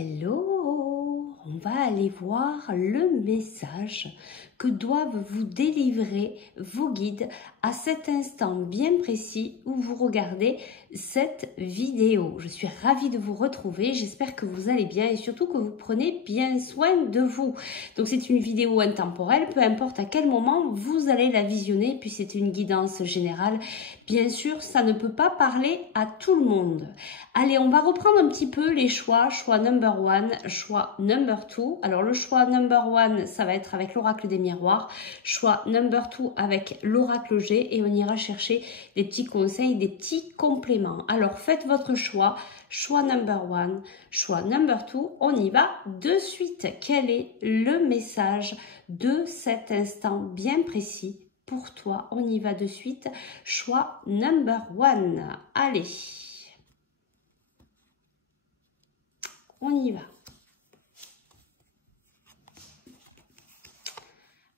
Hello, on va aller voir le message que doivent vous délivrer vos guides à cet instant bien précis où vous regardez cette vidéo. Je suis ravie de vous retrouver, j'espère que vous allez bien et surtout que vous prenez bien soin de vous. Donc c'est une vidéo intemporelle, peu importe à quel moment vous allez la visionner, puis c'est une guidance générale. Bien sûr, ça ne peut pas parler à tout le monde. Allez, on va reprendre un petit peu les choix. Choix number 1, choix number 2. Alors le choix number 1, ça va être avec l'oracle des miroirs. Choix number 2 avec l'oracle G et on ira chercher des petits conseils, des petits compléments. Alors faites votre choix. Choix number 1, choix number 2. On y va de suite. Quel est le message de cet instant bien précis pour toi? On y va de suite. Choix number 1. Allez. On y va.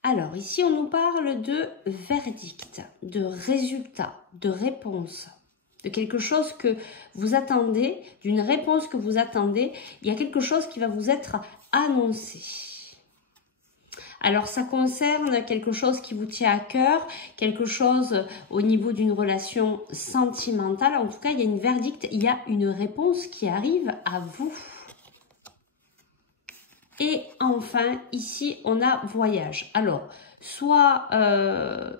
Alors, ici, on nous parle de verdict, de résultat, de réponse, de quelque chose que vous attendez, d'une réponse que vous attendez. Il y a quelque chose qui va vous être annoncé. Alors, ça concerne quelque chose qui vous tient à cœur, quelque chose au niveau d'une relation sentimentale. En tout cas, il y a une verdict, il y a une réponse qui arrive à vous. Et enfin, ici, on a voyage. Alors, soit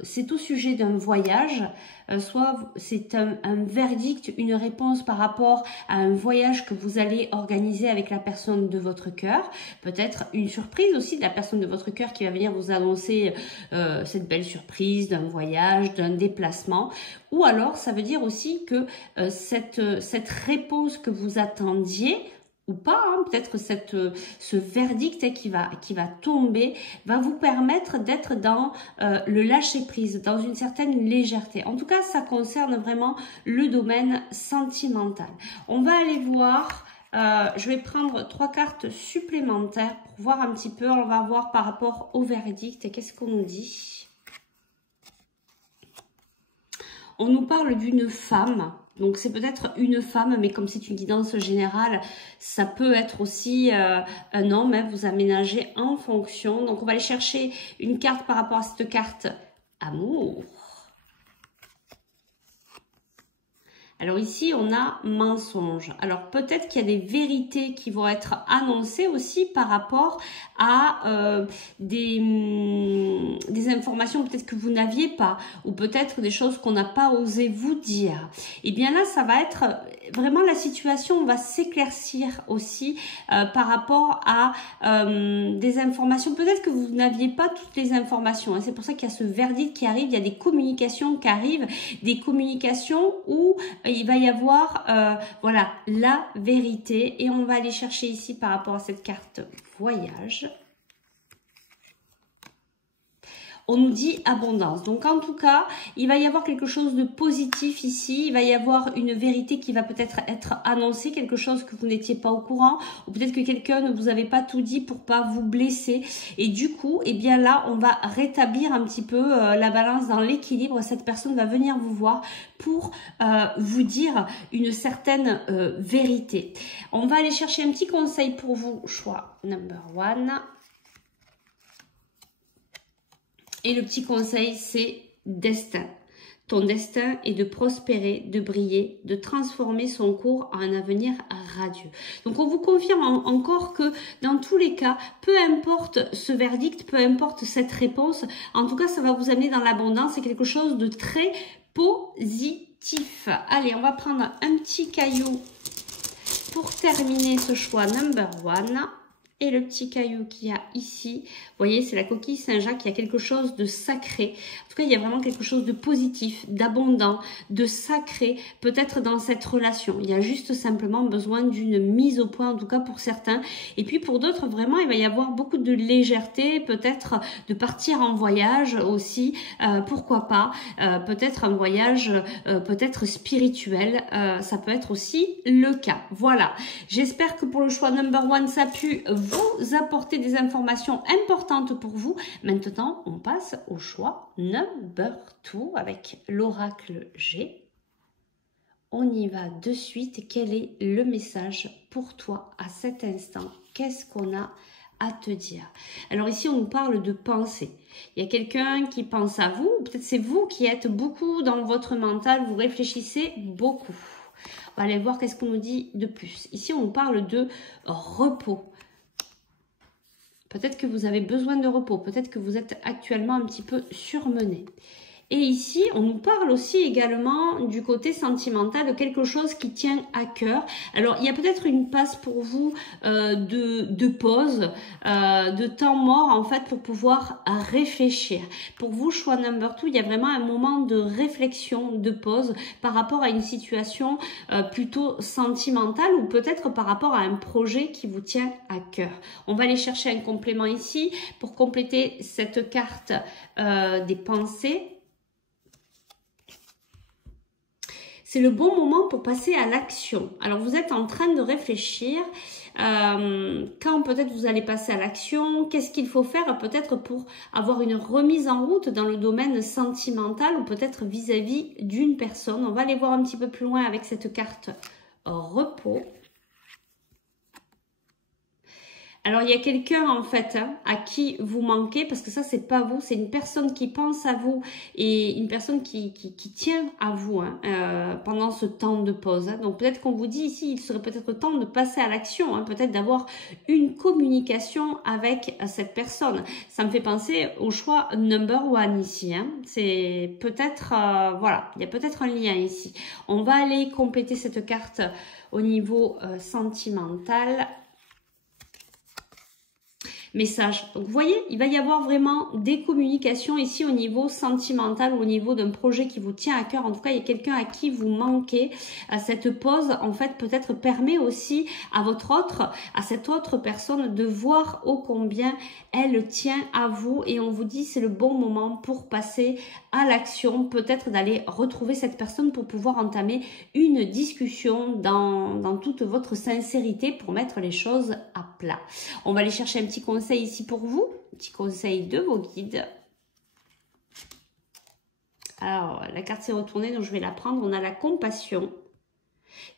c'est au sujet d'un voyage, soit c'est un verdict, une réponse par rapport à un voyage que vous allez organiser avec la personne de votre cœur. Peut-être une surprise aussi de la personne de votre cœur qui va venir vous annoncer cette belle surprise d'un voyage, d'un déplacement. Ou alors, ça veut dire aussi que cette réponse que vous attendiez, ou pas, hein, peut-être ce verdict qui va tomber va vous permettre d'être dans le lâcher-prise, dans une certaine légèreté. En tout cas, ça concerne vraiment le domaine sentimental. On va aller voir, je vais prendre 3 cartes supplémentaires pour voir un petit peu, on va voir par rapport au verdict et qu'est-ce qu'on nous dit. On nous parle d'une femme. Donc, c'est peut-être une femme, mais comme c'est une guidance générale, ça peut être aussi un homme. Hein, vous aménagez en fonction. Donc, on va aller chercher une carte par rapport à cette carte amour. Alors ici, on a mensonge. Alors peut-être qu'il y a des vérités qui vont être annoncées aussi par rapport à des informations peut-être que vous n'aviez pas ou peut-être des choses qu'on n'a pas osé vous dire. Et bien là, ça va être vraiment la situation va s'éclaircir aussi par rapport à des informations. Peut-être que vous n'aviez pas toutes les informations. Hein. C'est pour ça qu'il y a ce verdict qui arrive. Il y a des communications qui arrivent, des communications où il va y avoir voilà, la vérité. Et on va aller chercher ici par rapport à cette carte voyage. On nous dit abondance. Donc, en tout cas, il va y avoir quelque chose de positif ici. Il va y avoir une vérité qui va peut-être être annoncée, quelque chose que vous n'étiez pas au courant. Ou peut-être que quelqu'un ne vous avait pas tout dit pour pas vous blesser. Et du coup, eh bien là, on va rétablir un petit peu la balance dans l'équilibre. Cette personne va venir vous voir pour vous dire une certaine vérité. On va aller chercher un petit conseil pour vous. Choix number 1. Et le petit conseil, c'est destin. Ton destin est de prospérer, de briller, de transformer son cours en un avenir radieux. Donc, on vous confirme encore que dans tous les cas, peu importe ce verdict, peu importe cette réponse, en tout cas, ça va vous amener dans l'abondance. C'est quelque chose de très positif. Allez, on va prendre un petit caillou pour terminer ce choix number 1. Et le petit caillou qu'il y a ici, vous voyez, c'est la coquille Saint-Jacques. Il y a quelque chose de sacré. En tout cas, il y a vraiment quelque chose de positif, d'abondant, de sacré, peut-être dans cette relation. Il y a juste simplement besoin d'une mise au point, en tout cas pour certains. Et puis pour d'autres, vraiment, il va y avoir beaucoup de légèreté, peut-être de partir en voyage aussi. Pourquoi pas peut-être un voyage peut-être spirituel. Ça peut être aussi le cas. Voilà. J'espère que pour le choix number 1, ça a pu vous apporter des informations importantes pour vous. Maintenant, on passe au choix number 2 avec l'oracle G. on y va de suite. Quel est le message pour toi à cet instant? Qu'est-ce qu'on a à te dire? Alors ici, on nous parle de pensée. Il y a quelqu'un qui pense à vous, peut-être c'est vous qui êtes beaucoup dans votre mental, vous réfléchissez beaucoup. On va aller voir qu'est-ce qu'on nous dit de plus. Ici, on nous parle de repos. Peut-être que vous avez besoin de repos, peut-être que vous êtes actuellement un petit peu surmené. Et ici, on nous parle aussi également du côté sentimental, de quelque chose qui tient à cœur. Alors, il y a peut-être une passe pour vous de pause, de temps mort, en fait, pour pouvoir réfléchir. Pour vous, choix number 2, il y a vraiment un moment de réflexion, de pause, par rapport à une situation plutôt sentimentale ou peut-être par rapport à un projet qui vous tient à cœur. On va aller chercher un complément ici pour compléter cette carte des pensées. C'est le bon moment pour passer à l'action. Alors, vous êtes en train de réfléchir quand peut-être vous allez passer à l'action, qu'est-ce qu'il faut faire peut-être pour avoir une remise en route dans le domaine sentimental ou peut-être vis-à-vis d'une personne. On va aller voir un petit peu plus loin avec cette carte repos. Alors, il y a quelqu'un, en fait, à qui vous manquez, parce que ça, c'est pas vous, c'est une personne qui pense à vous et une personne qui tient à vous pendant ce temps de pause. Donc, peut-être qu'on vous dit ici, il serait peut-être temps de passer à l'action, peut-être d'avoir une communication avec cette personne. Ça me fait penser au choix number 1 ici. C'est peut-être, voilà, il y a peut-être un lien ici. On va aller compléter cette carte au niveau sentimental. Message. Donc, vous voyez, il va y avoir vraiment des communications ici au niveau sentimental ou au niveau d'un projet qui vous tient à cœur. En tout cas, il y a quelqu'un à qui vous manquez. Cette pause, en fait, peut-être permet aussi à cette autre personne de voir ô combien elle tient à vous. Et on vous dit, c'est le bon moment pour passer à l'action. Peut-être d'aller retrouver cette personne pour pouvoir entamer une discussion dans toute votre sincérité pour mettre les choses à plat. On va aller chercher un petit conseil ici pour vous, petit conseil de vos guides. Alors, la carte s'est retournée, donc je vais la prendre. On a la compassion.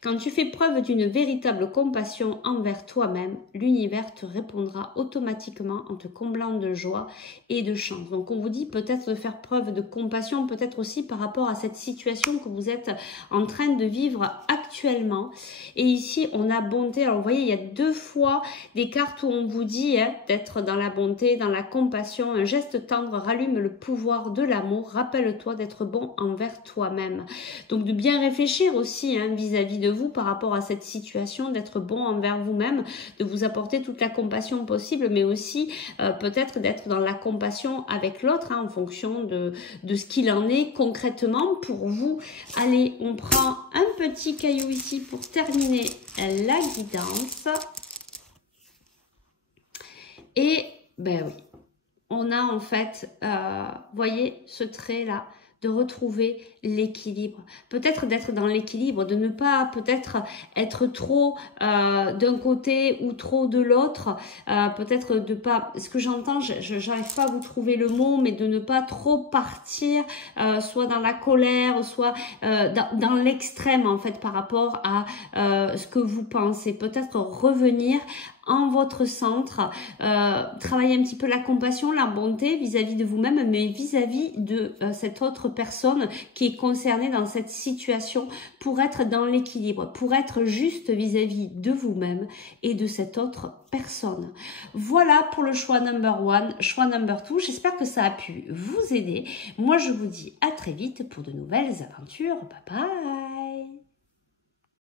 Quand tu fais preuve d'une véritable compassion envers toi-même, l'univers te répondra automatiquement en te comblant de joie et de chance. Donc, on vous dit peut-être de faire preuve de compassion, peut-être aussi par rapport à cette situation que vous êtes en train de vivre actuellement. Et ici, on a bonté. Alors, vous voyez, il y a 2 fois des cartes où on vous dit d'être dans la bonté, dans la compassion. Un geste tendre rallume le pouvoir de l'amour. Rappelle-toi d'être bon envers toi-même. Donc, de bien réfléchir aussi vis-à-vis de vous par rapport à cette situation, d'être bon envers vous-même, de vous apporter toute la compassion possible, mais aussi peut-être d'être dans la compassion avec l'autre en fonction de ce qu'il en est concrètement pour vous. Allez, on prend un petit caillou ici pour terminer la guidance. Et ben oui, on a en fait, voyez ce trait là, de retrouver l'équilibre. Peut-être d'être dans l'équilibre, de ne pas peut-être être trop d'un côté ou trop de l'autre. Peut-être de pas, ce que j'entends, j'arrive pas à vous trouver le mot, mais de ne pas trop partir soit dans la colère, soit dans l'extrême en fait par rapport à ce que vous pensez. Peut-être revenir en votre centre, travailler un petit peu la compassion, la bonté vis-à-vis de vous-même, mais vis-à-vis de cette autre personne qui est concernée dans cette situation pour être dans l'équilibre, pour être juste vis-à-vis de vous-même et de cette autre personne. Voilà pour le choix number 1, choix number 2. J'espère que ça a pu vous aider. Moi, je vous dis à très vite pour de nouvelles aventures. Bye bye!